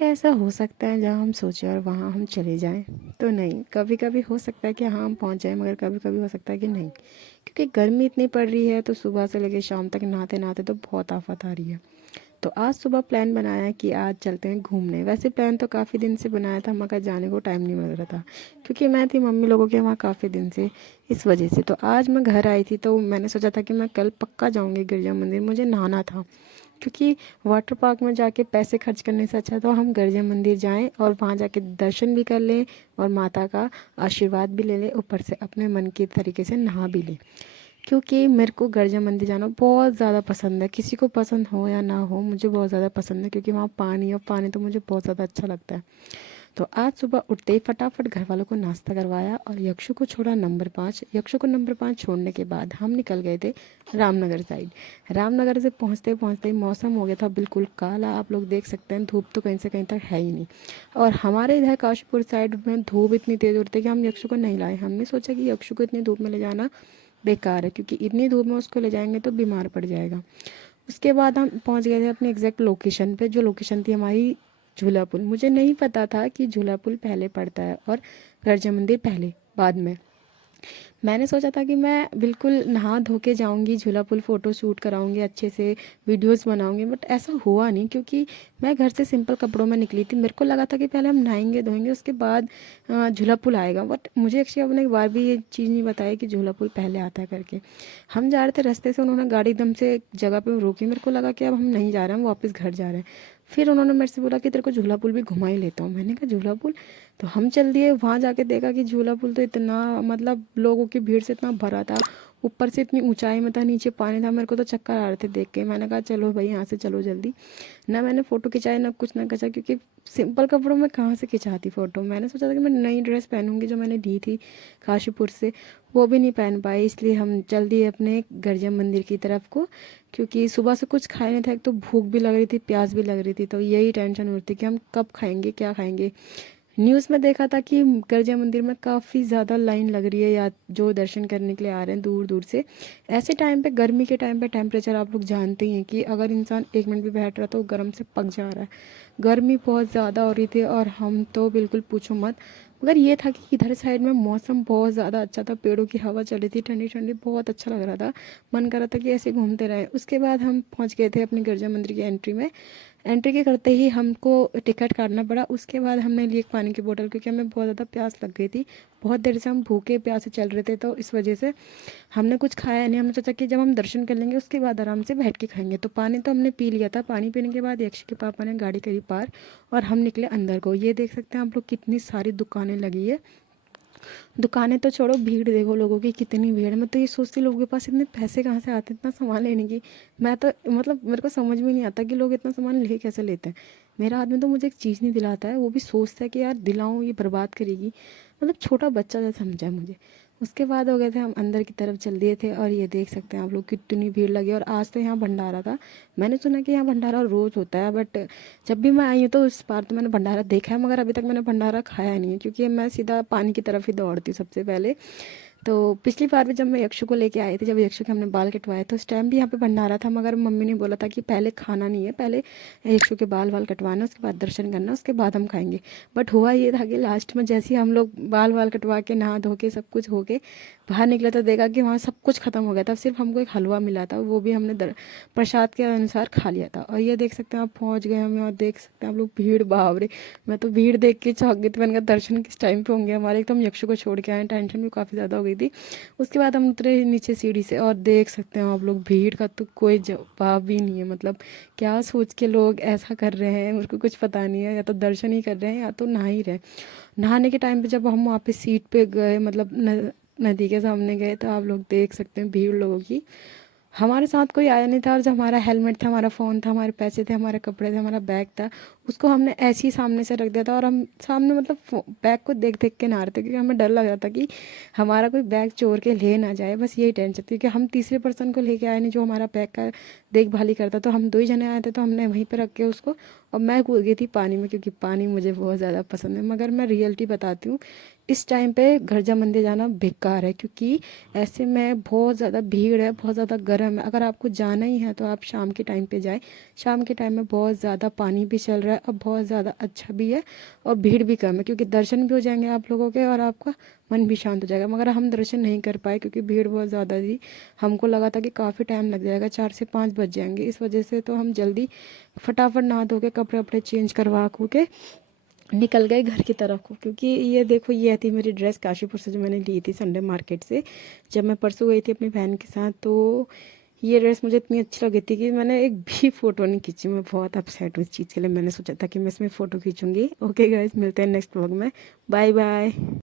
क्या ऐसा हो सकता है जहाँ हम सोचें और वहाँ हम चले जाएं? तो नहीं, कभी कभी हो सकता है कि हाँ हम पहुँच जाएं, मगर कभी कभी हो सकता है कि नहीं, क्योंकि गर्मी इतनी पड़ रही है तो सुबह से लेकर शाम तक नहाते नहाते तो बहुत आफत आ रही है। तो आज सुबह प्लान बनाया कि आज चलते हैं घूमने। वैसे प्लान तो काफ़ी दिन से बनाया था, मगर जाने को टाइम नहीं मिल रहा था, क्योंकि मैं थी मम्मी लोगों के वहाँ काफ़ी दिन से, इस वजह से। तो आज मैं घर आई थी तो मैंने सोचा था कि मैं कल पक्का जाऊँगी गिरजा मंदिर, मुझे नहाना था। क्योंकि वाटर पार्क में जाके पैसे खर्च करने से अच्छा तो हम गिरजा मंदिर जाएं और वहाँ जाके दर्शन भी कर लें और माता का आशीर्वाद भी ले लें, ऊपर से अपने मन के तरीके से नहा भी लें। क्योंकि मेरे को गिरजा मंदिर जाना बहुत ज़्यादा पसंद है, किसी को पसंद हो या ना हो, मुझे बहुत ज़्यादा पसंद है, क्योंकि वहाँ पानी, और पानी तो मुझे बहुत ज़्यादा अच्छा लगता है। तो आज सुबह उठते ही फटाफट घर वालों को नाश्ता करवाया और यक्षु को छोड़ा नंबर 5। यक्षु को नंबर 5 छोड़ने के बाद हम निकल गए थे रामनगर साइड। रामनगर से पहुँचते पहुँचते ही मौसम हो गया था बिल्कुल काला, आप लोग देख सकते हैं, धूप तो कहीं से कहीं तक है ही नहीं। और हमारे इधर काशीपुर साइड में धूप इतनी तेज़ उड़ती है कि हम यक्षु को नहीं लाए। हमने सोचा कि यक्षु को इतनी धूप में ले जाना बेकार है, क्योंकि इतनी धूप में उसको ले जाएंगे तो बीमार पड़ जाएगा। उसके बाद हम पहुंच गए थे अपने एग्जैक्ट लोकेशन पे, जो लोकेशन थी हमारी झूला पुल। मुझे नहीं पता था कि झूला पुल पहले पड़ता है और गर्जा मंदिर पहले, बाद में। मैंने सोचा था कि मैं बिल्कुल नहा धो के जाऊँगी, झूला पुल फ़ोटो शूट कराऊँगी, अच्छे से वीडियोस बनाऊँगी, बट ऐसा हुआ नहीं, क्योंकि मैं घर से सिंपल कपड़ों में निकली थी। मेरे को लगा था कि पहले हम नहाएंगे धोएंगे उसके बाद झूला पुल आएगा, बट मुझे अक्षय ने एक बार भी ये चीज़ नहीं बताई कि झूला पुल पहले आता है करके। हम जा रहे थे रास्ते से, उन्होंने गाड़ी एकदम से एक जगह पर रोकी, मेरे को लगा कि अब हम नहीं जा रहे हैं, हम वापस घर जा रहे हैं। फिर उन्होंने मेरे से बोला कि तेरे को झूला पुल भी घुमा ही लेता हूँ। मैंने कहा झूला पुल? तो हम चल दिए। वहाँ जाके देखा कि झूला पुल तो इतना, मतलब लोगों की भीड़ से इतना भरा था, ऊपर से इतनी ऊंचाई में था, नीचे पानी था, मेरे को तो चक्कर आ रहे थे देख के। मैंने कहा चलो भाई यहाँ से चलो जल्दी। ना मैंने फ़ोटो खिंचाई ना कुछ ना खिंचा, क्योंकि सिंपल कपड़ों में कहाँ से खिंचाती फ़ोटो। मैंने सोचा था कि मैं नई ड्रेस पहनूंगी जो मैंने ली थी काशीपुर से, वो भी नहीं पहन पाई। इसलिए हम चल दिए अपने गर्जम मंदिर की तरफ को, क्योंकि सुबह से कुछ खाए नहीं था। एक तो भूख भी लग रही थी, प्यास भी लग रही थी, तो यही टेंशन हो रही थी कि हम कब खाएंगे, क्या खाएंगे। न्यूज़ में देखा था कि गर्जिया मंदिर में काफ़ी ज़्यादा लाइन लग रही है, या जो दर्शन करने के लिए आ रहे हैं दूर दूर से। ऐसे टाइम पे, गर्मी के टाइम पे, टेम्परेचर आप लोग जानते ही हैं कि अगर इंसान 1 मिनट भी बैठ रहा तो गर्म से पक जा रहा है। गर्मी बहुत ज़्यादा हो रही थी और हम तो बिल्कुल पूछो मत। मगर ये था कि इधर साइड में मौसम बहुत ज़्यादा अच्छा था, पेड़ों की हवा चल रही थी ठंडी ठंडी, बहुत अच्छा लग रहा था। मन कर रहा था कि ऐसे घूमते रहे। उसके बाद हम पहुंच गए थे अपने गिरजा मंदिर की एंट्री में। एंट्री के करते ही हमको टिकट काटना पड़ा। उसके बाद हमने ली एक पानी की बोतल, क्योंकि हमें बहुत ज़्यादा प्यास लग गई थी। बहुत देर से हम भूखे प्यासे चल रहे थे, तो इस वजह से हमने कुछ खाया नहीं। हमने सोचा कि जब हम दर्शन कर लेंगे उसके बाद आराम से बैठ के खाएंगे। तो पानी तो हमने पी लिया था। पानी पीने के बाद यक्ष के पापा ने गाड़ी करी पार और हम निकले अंदर को। ये देख सकते हैं आप लोग कितनी सारी दुकानें लगी है। दुकानें तो छोड़ो, भीड़ देखो लोगों की कितनी भीड़ है। मैं तो ये सोचती लोगों के पास इतने पैसे कहाँ से आते हैं इतना सामान लेने की। मैं तो मतलब मेरे को समझ में नहीं आता कि लोग इतना सामान ले कैसे लेते हैं। मेरा आदमी तो मुझे एक चीज़ नहीं दिलाता है, वो भी सोचता है कि यार दिलाऊं, ये बर्बाद करेगी। मतलब छोटा बच्चा जैसा समझा है मुझे। उसके बाद हो गए थे हम अंदर की तरफ चल दिए थे, और ये देख सकते हैं आप लोग कितनी भीड़ लगी। और आज तो यहाँ भंडारा था। मैंने सुना कि यहाँ भंडारा रोज़ होता है, बट जब भी मैं आई हूँ तो इस बार तो मैंने भंडारा देखा है, मगर अभी तक मैंने भंडारा खाया नहीं है, क्योंकि मैं सीधा पानी की तरफ ही दौड़ती हूँ सबसे पहले। तो पिछली बार भी जब मैं यक्षु को लेके आई थी, जब यक्षु के हमने बाल कटवाए तो उस टाइम भी यहाँ पे भंडारा था, मगर मम्मी ने बोला था कि पहले खाना नहीं है, पहले यक्षु के बाल वाल कटवाना, उसके बाद दर्शन करना, उसके बाद हम खाएंगे। बट हुआ ये था कि लास्ट में जैसे ही हम लोग बाल वाल कटवा के नहा धो के सब कुछ हो के बाहर निकले तो देखा कि वहाँ सब कुछ खत्म हो गया था। सिर्फ हमको एक हलवा मिला था, वो भी हमने प्रसाद के अनुसार खा लिया था। और ये देख सकते हैं आप पहुँच गए हम यहाँ। देख सकते हैं आप लोग भीड़, बावरे। मैं तो भीड़ देख के चौंक गई थी। मैंने कहा दर्शन किस टाइम पे होंगे हमारे, एकदम यक्षु को छोड़ के आए, टेंशन भी काफ़ी ज़्यादा हो गई थी। उसके बाद हम उतरे नीचे सीढ़ी से, और देख सकते हैं आप लोग भीड़ का तो कोई जवाब भी नहीं है। मतलब क्या सोच के लोग ऐसा कर रहे हैं, मेरे को कुछ पता नहीं है। या तो दर्शन ही कर रहे हैं या तो नहा ही रहे। नहाने के टाइम पे जब हम वहाँ पे सीट पे गए, मतलब नदी के सामने गए, तो आप लोग देख सकते हैं भीड़ लोगों की। हमारे साथ कोई आया नहीं था, और जो हमारा हेलमेट था, हमारा फ़ोन था, हमारे पैसे थे, हमारे कपड़े थे, हमारा बैग था, उसको हमने ऐसे ही सामने से रख दिया था। और हम सामने मतलब बैग को देख देख के नहा रहे थे, क्योंकि हमें डर लग रहा था कि हमारा कोई बैग चोर के ले ना जाए। बस यही टेंशन थी कि हम तीसरे पर्सन को लेके आए नहीं, जो हमारा बैग का देखभाल ही करता। तो हम 2 ही जने आए थे, तो हमने वहीं पे रख के उसको, और मैं कूद गई थी पानी में, क्योंकि पानी मुझे बहुत ज़्यादा पसंद है। मगर मैं रियलिटी बताती हूँ, इस टाइम पे घर मंदिर जाना बेकार है, क्योंकि ऐसे में बहुत ज़्यादा भीड़ है, बहुत ज़्यादा गर्म है। अगर आपको जाना ही है तो आप शाम के टाइम पे जाएं। शाम के टाइम में बहुत ज़्यादा पानी भी चल रहा है और बहुत ज़्यादा अच्छा भी है, और भीड़ भी कम है, क्योंकि दर्शन भी हो जाएंगे आप लोगों के और आपका मन भी शांत हो जाएगा। मगर हम दर्शन नहीं कर पाए क्योंकि भीड़ बहुत ज़्यादा थी। हमको लगा था कि काफ़ी टाइम लग जाएगा, 4 से 5 बज जाएंगे। इस वजह से तो हम जल्दी फटाफट नहा धो के कपड़े वपड़े चेंज करवा के निकल गए घर की तरफ को। क्योंकि ये देखो, ये थी मेरी ड्रेस काशीपुर से जो मैंने ली थी संडे मार्केट से, जब मैं परसों गई थी अपनी बहन के साथ। तो ये ड्रेस मुझे इतनी अच्छी लगी थी कि मैंने एक भी फ़ोटो नहीं खींची। मैं बहुत अपसेट हूँ इस चीज़ के लिए। मैंने सोचा था कि मैं इसमें फ़ोटो खींचूंगी। ओके गाइस, मिलते हैं नेक्स्ट व्लॉग में। Bye bye.